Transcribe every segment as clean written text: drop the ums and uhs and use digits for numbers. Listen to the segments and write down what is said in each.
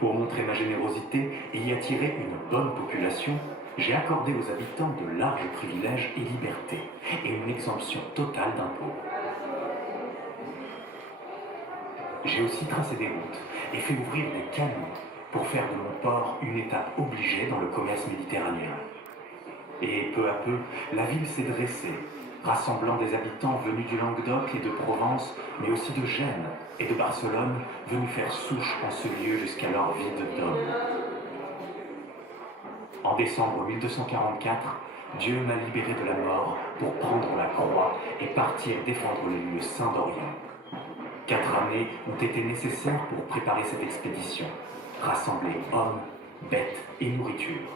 Pour montrer ma générosité et y attirer une bonne population, j'ai accordé aux habitants de larges privilèges et libertés, et une exemption totale d'impôts. J'ai aussi tracé des routes et fait ouvrir des canaux pour faire de mon port une étape obligée dans le commerce méditerranéen. Et peu à peu, la ville s'est dressée, rassemblant des habitants venus du Languedoc et de Provence, mais aussi de Gênes et de Barcelone, venus faire souche en ce lieu jusqu'alors vide d'hommes. En décembre 1244, Dieu m'a libéré de la mort pour prendre la croix et partir défendre les lieux saints d'Orient. 4 années ont été nécessaires pour préparer cette expédition, rassembler hommes, bêtes et nourriture.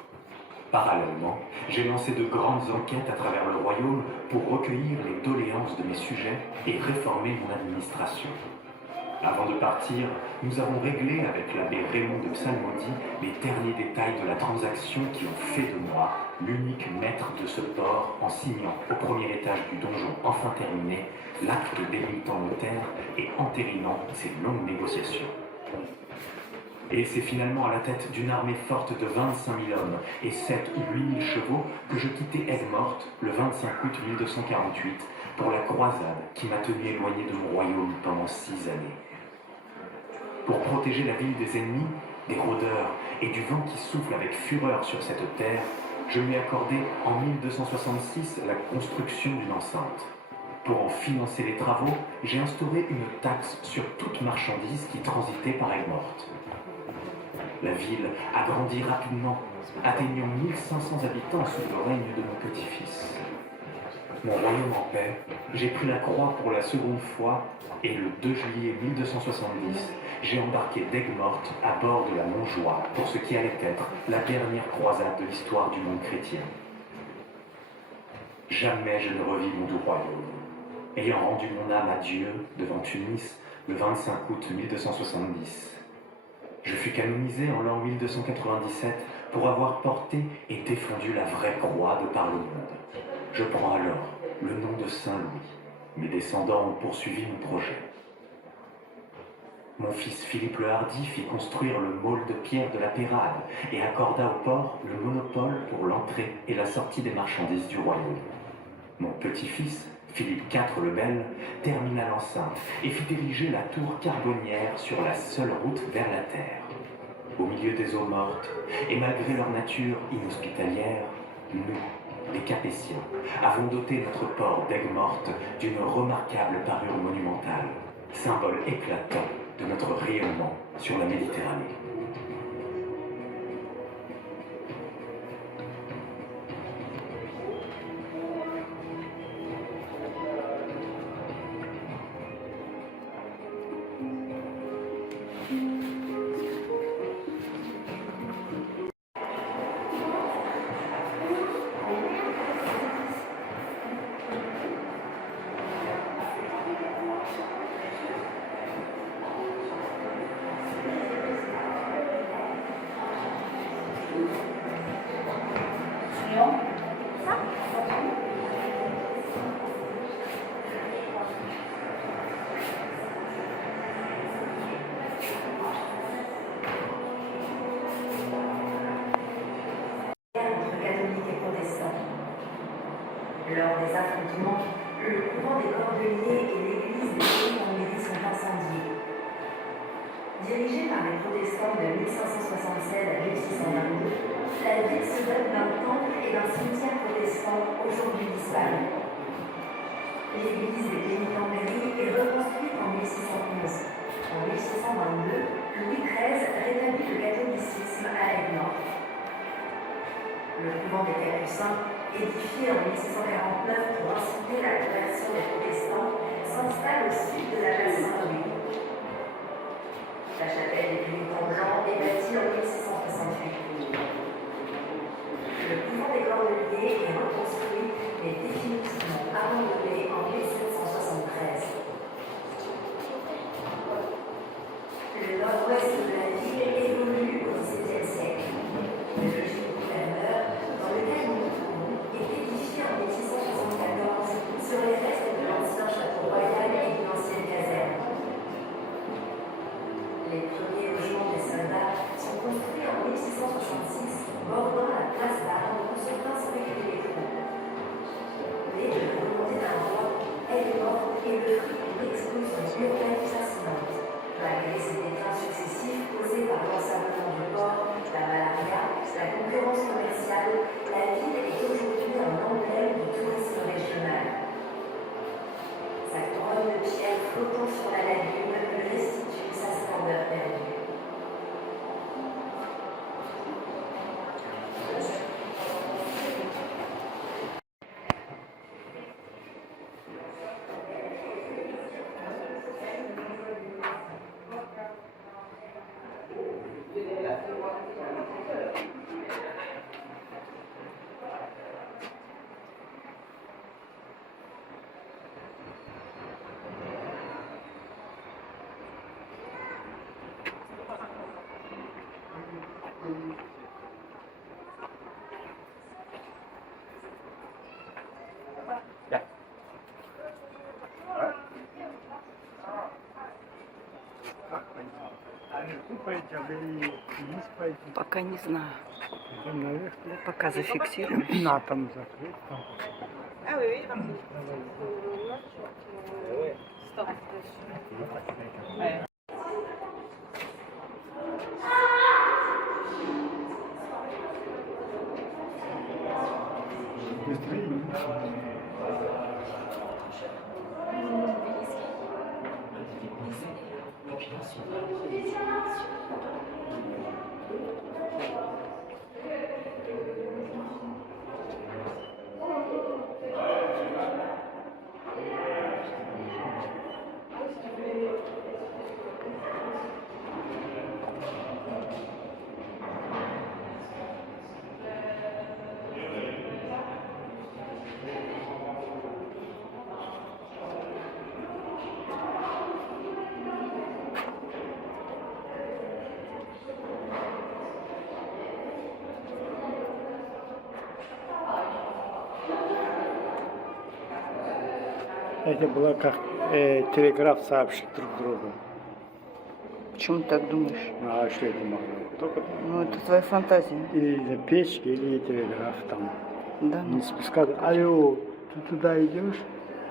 Parallèlement, j'ai lancé de grandes enquêtes à travers le royaume pour recueillir les doléances de mes sujets et réformer mon administration. Avant de partir, nous avons réglé avec l'abbé Raymond de Psalmodie les derniers détails de la transaction qui ont fait de moi l'unique maître de ce port en signant au premier étage du donjon enfin terminé l'acte d'héritant notaire et entérinant ces longues négociations. Et c'est finalement à la tête d'une armée forte de 25 000 hommes et 7 ou 8 000 chevaux que je quittais Aigues-Mortes le 25 août 1248 pour la croisade qui m'a tenu éloigné de mon royaume pendant 6 années. Pour protéger la ville des ennemis, des rôdeurs et du vent qui souffle avec fureur sur cette terre, je lui ai accordé en 1266 la construction d'une enceinte. Pour en financer les travaux, j'ai instauré une taxe sur toute marchandise qui transitait par Aigues-Mortes. La ville a grandi rapidement, atteignant 1500 habitants sous le règne de mon petit-fils. Mon royaume en paix, j'ai pris la croix pour la seconde fois et le 2 juillet 1270, j'ai embarqué d'Aigues-Mortes à bord de la Montjoie pour ce qui allait être la dernière croisade de l'histoire du monde chrétien. Jamais je ne revis mon doux royaume. Ayant rendu mon âme à Dieu devant Tunis le 25 août 1270, je fus canonisé en l'an 1297 pour avoir porté et défendu la vraie croix de par le monde. Je prends alors le nom de Saint-Louis. Mes descendants ont poursuivi mon projet. Mon fils Philippe le Hardi fit construire le môle de pierre de la Pérade et accorda au port le monopole pour l'entrée et la sortie des marchandises du royaume. Mon petit-fils, Philippe IV le Bel, termina l'enceinte et fit ériger la tour carbonnière sur la seule route vers la terre. Au milieu des eaux mortes, et malgré leur nature inhospitalière, nous, les Capétiens, avons doté notre port d'Aigues-Mortes d'une remarquable parure monumentale, symbole éclatant de notre rayonnement sur la Méditerranée. Lors des affrontements, le couvent des Cordeliers et l'église des Pays-en-Midi sont incendiés. Dirigée par les protestants de 1576 à 1622, la ville se dote d'un temple et d'un cimetière protestant aujourd'hui disparu. L'église des Pénitentiaires est reconstruite en 1611. En 1622, Louis XIII rétablit le catholicisme à Aigues-Mortes. Le couvent des Capucins, édifié en 1649 pour inciter la conversion des protestants, s'installe au sud de la place Saint-Louis. La chapelle des Pénitents blancs est bâtie en 1668. Le couvent des Cordeliers est reconstruit et définitivement abandonné en 1773. Le nord-ouest de la ville évolue au XVIIe siècle. Le logis du gouverneur, dans lequel nous nous trouvons, est édifié en 1674 sur les restes de l'ancien château royal et d'une ancienne caserne. Les premiers logements des soldats Пока не знаю. Пока зафиксируем. На, там закрыт. Там. Быстрее. Это было как телеграф сообщить друг другу. Почему ты так думаешь? А что это могло? Только Ну, это твоя фантазия. или печки, или телеграф там. Да, ну, Не спускать. Алло, ты туда идешь?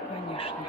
конечно.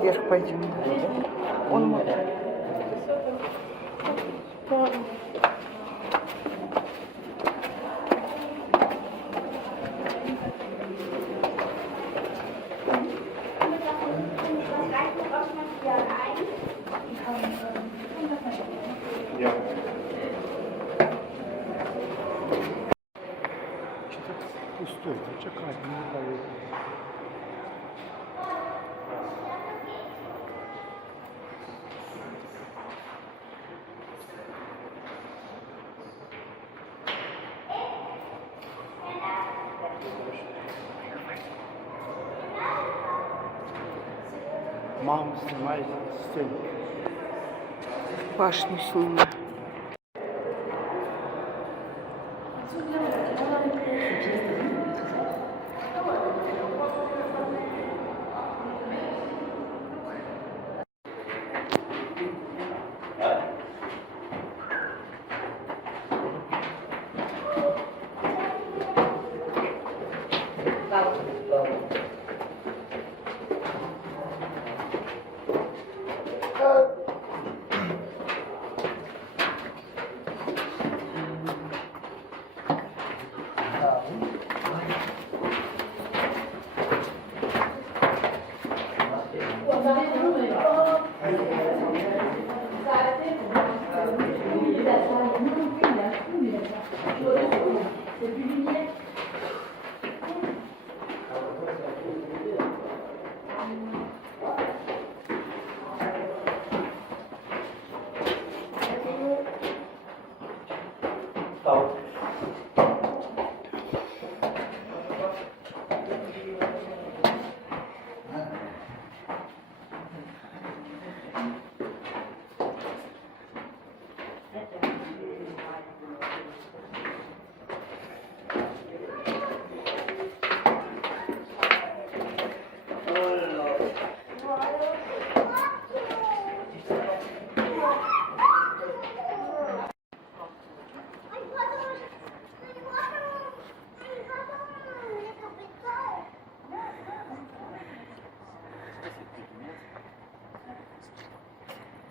Наверх пойдем. Он Что-то пустой, зачекай, не знаю. Маму снимай сцену. башню снимаю.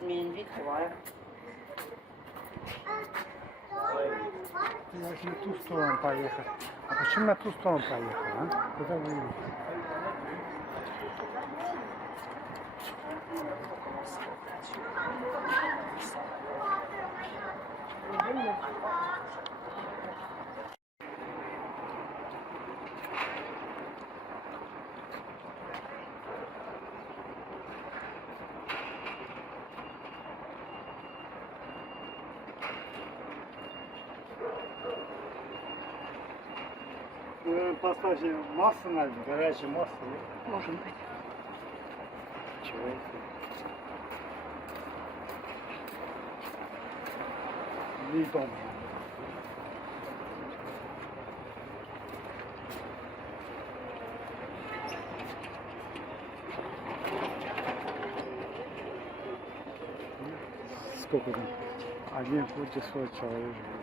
сімейні відкриваю. Я же на ту сторону поехал. А почему на ту сторону поехал, а? Куда вы едете? Поставьте масло надо, горячее масло. Може бути. Чего это? Литом. Сколько там? Один путь 100 человек.